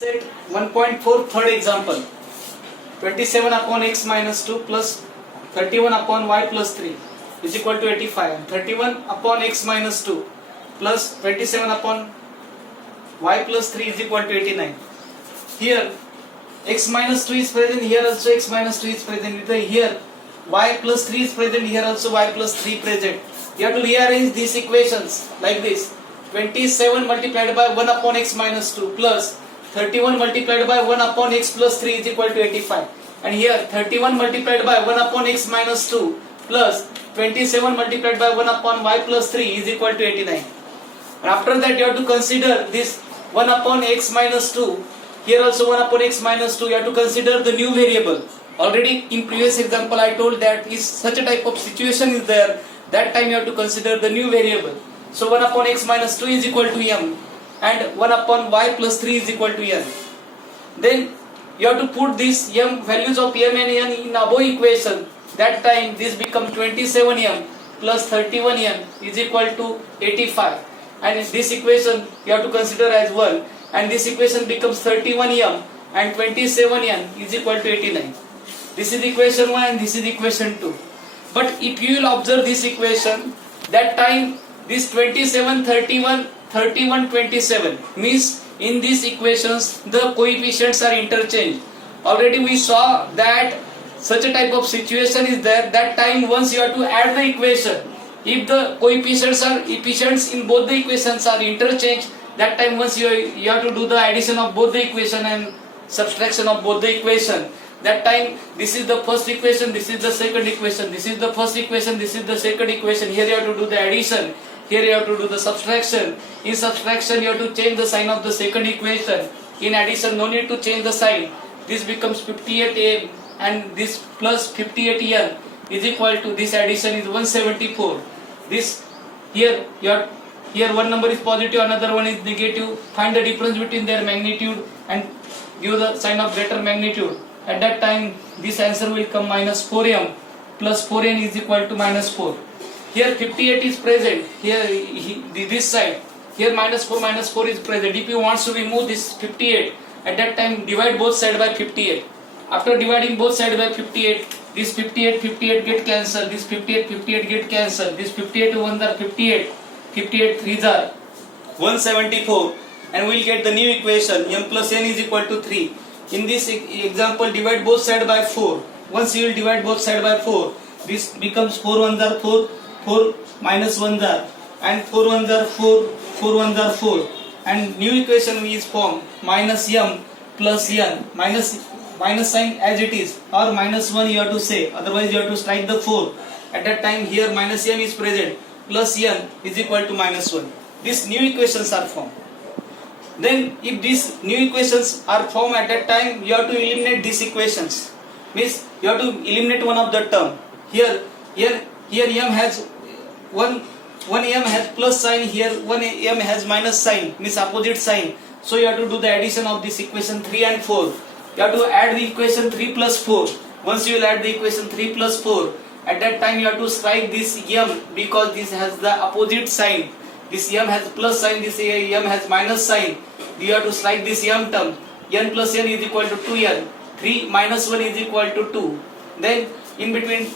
Set 1.4 third example. 27 upon x minus 2 plus 31 upon y plus 3 is equal to 85, and 31 upon x minus 2 plus 27 upon y plus 3 is equal to 89. Here x minus 2 is present, here also x minus 2 is present, here y plus 3 is present, here also y plus 3 present. You have to rearrange these equations like this: 27 multiplied by 1 upon x minus 2 plus 31 multiplied by 1 upon x plus 3 is equal to 85, and here 31 multiplied by 1 upon x minus 2 plus 27 multiplied by 1 upon y plus 3 is equal to 89. And after that you have to consider this 1 upon x minus 2, here also 1 upon x minus 2, you have to consider the new variable. Already in previous example I told that if such a type of situation is there, that time you have to consider the new variable. So 1 upon x minus 2 is equal to m, and 1 upon y plus 3 is equal to n. Then you have to put these m values of m and n in above equation. That time this becomes 27m plus 31n is equal to 85, and this equation you have to consider as 1, and this equation becomes 31m and 27n is equal to 89. This is equation 1 and this is equation 2. But if you will observe this equation, that time this 27, 31, 31, 27 means in these equations the coefficients are interchanged. Already we saw that such a type of situation is there. That time once you have to add the equation, if the coefficients in both the equations are interchanged, that time once you have to do the addition of both the equation and subtraction of both the equation. That time this is the first equation, this is the second equation, this is the first equation, this is the second equation. Here you have to do the addition, here you have to do the subtraction. In subtraction you have to change the sign of the second equation. In addition no need to change the sign. This becomes 58m and this plus 58n is equal to, this addition is 174. This here one number is positive, another one is negative. Find the difference between their magnitude and give the sign of greater magnitude. At that time this answer will come minus 4m plus 4n is equal to minus 4. Here 58 is present, here this side, here minus 4 is present. If you want to remove this 58, at that time divide both sides by 58. After dividing both sides by 58, this 58 get cancelled, this 58 get cancelled, this 58 1s are 58, 58 3s are 174, and we will get the new equation m plus n is equal to 3. In this example divide both sides by 4. Once you will divide both sides by 4, this becomes 4 1s are 4, 4 minus 1s are, and 4 1s are 4, 4 1s are 4, and new equation is formed minus m plus n, minus sign as it is, or minus 1 you have to say, otherwise you have to strike the 4. At that time here minus m is present, plus n is equal to minus 1. These new equations are formed. Then if these new equations are formed, at that time you have to eliminate these equations. Means you have to eliminate one of the term. Here m has one m has plus sign, here one m has minus sign, means opposite sign. So you have to do the addition of this equation 3 and 4. You have to add the equation 3 plus 4. Once you will add the equation 3 plus 4, at that time you have to strike this m, because this has the opposite sign. This m has plus sign, this m has minus sign. You have to strike this m term. N plus n is equal to 2n. 3 minus 1 is equal to 2. Then in between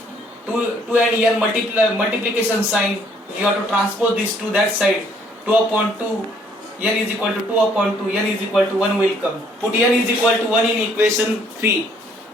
2 and n multiplication sign, you have to transpose this to that side. 2 upon 2, n is equal to 2 upon 2, n is equal to 1 will come. Put n is equal to 1 in equation 3.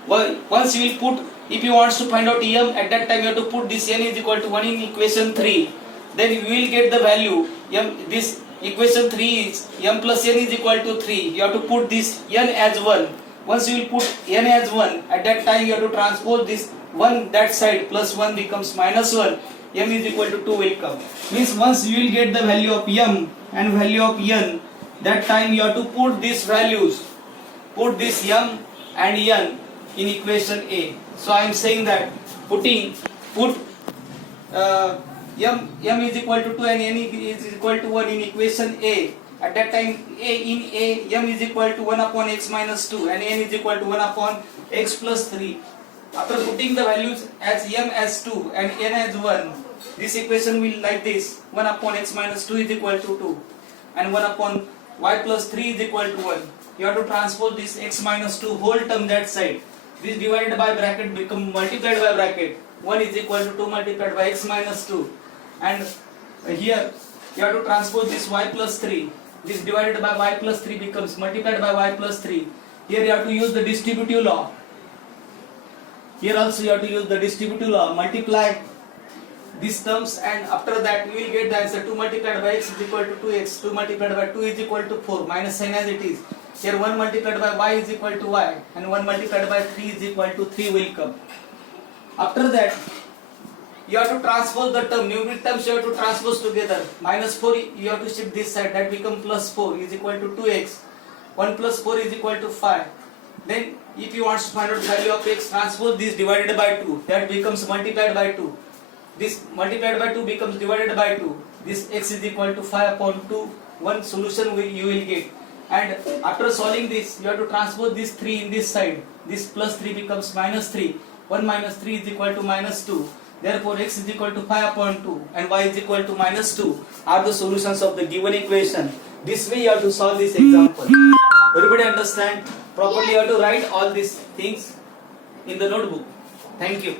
Once you will put, if you want to find out m, at that time you have to put this n is equal to 1 in equation 3. Then you will get the value m. This equation 3 is m plus n is equal to 3. You have to put this n as 1. Once you will put n as 1, at that time you have to transpose this 1 that side, plus 1 becomes minus 1. M is equal to 2 will come. Means once you will get the value of m and value of n, that time you have to put these values, put this m and n in equation A. So I am saying that put m is equal to 2 and n is equal to 1 in equation A. At that time in A, m is equal to 1 upon x minus 2 and n is equal to 1 upon x plus 3. After putting the values as m as 2 and n as 1, this equation will like this: 1 upon x minus 2 is equal to 2, and 1 upon y plus 3 is equal to 1. You have to transpose this x minus 2 whole term that side. This divided by bracket become multiplied by bracket. 1 is equal to 2 multiplied by x minus 2. And here you have to transpose this y plus 3. This divided by y plus 3 becomes multiplied by y plus 3. Here you have to use the distributive law. Here also you have to use the distributive law. Multiply these terms, and after that we will get the answer. 2 multiplied by x is equal to 2x. 2 multiplied by 2 is equal to 4. Minus sign as it is. Here 1 multiplied by y is equal to y, and 1 multiplied by 3 is equal to 3 will come. After that you have to transpose the term. Numeric terms you have to transpose together. Minus 4 you have to shift this side. That become plus 4 is equal to 2x. 1 plus 4 is equal to 5. Then if you want to find out the value of x, transpose this divided by 2. That becomes multiplied by 2. This multiplied by 2 becomes divided by 2. This x is equal to 5 upon 2. One solution you will get. And after solving this, you have to transpose this 3 in this side. This plus 3 becomes minus 3. 1 minus 3 is equal to minus 2. Therefore x is equal to 5 upon 2 and y is equal to minus 2 are the solutions of the given equation. This way you have to solve this example. Everybody understand? Properly you have to write all these things in the notebook. Thank you.